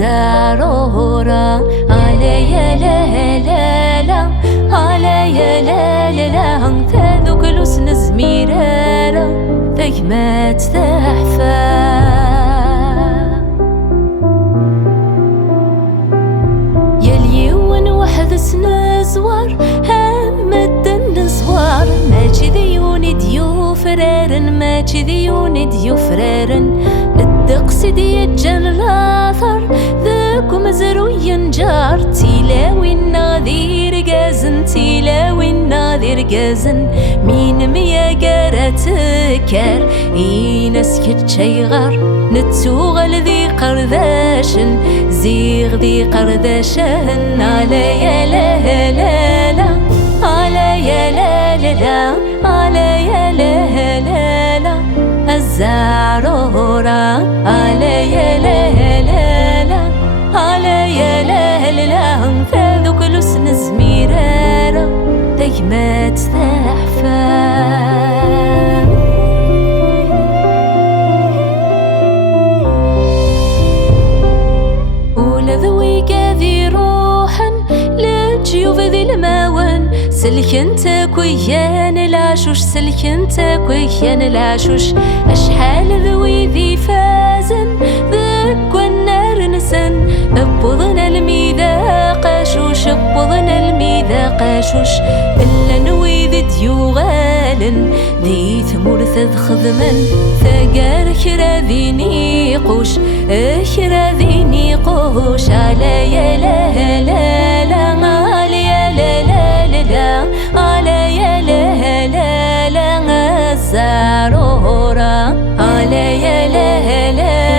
الزارورة على يا لا لا لا على يا لا لا لا تذوق لسن زميرارة ثقمات تحفا يليون وحد سنزوار همد النزوار ماشي ذيون ديو فرارن ماشي ذيون ديو فرارن الدقس دي الجن الاثر ذاك مزروي نجار تيلاوي الناظير قازن تيلاوي الناظير قازن مين ميا قارتكر إيناس كتشيغر نتوغل ذي قرداشن زيغ ذي قرداشن على يا لا لا لا على يا لا لا لا على يا لا لا لا الزارورة على يا لا لا لا على يا لا لا لا فذوك لسن زميرارة ثقمات تحفا ولذوي قاذي روحا لجيوف ذي الماون سلكن تاكويان العشوش سلكن تاكويان العشوش أشحال ذوي ذي فازن ذاك والنار نسن أبوضن الميذا قاشوش أبوضن الميذا قاشوش إلا نوي ذي ديوغالن ذي ثمورث خذمن ثقار خرا ذي نيقوش خرا ذي نيقوش على يا لا لا لا على يا لا لا لا على يا لا لا لا الزارورة على يا لا لا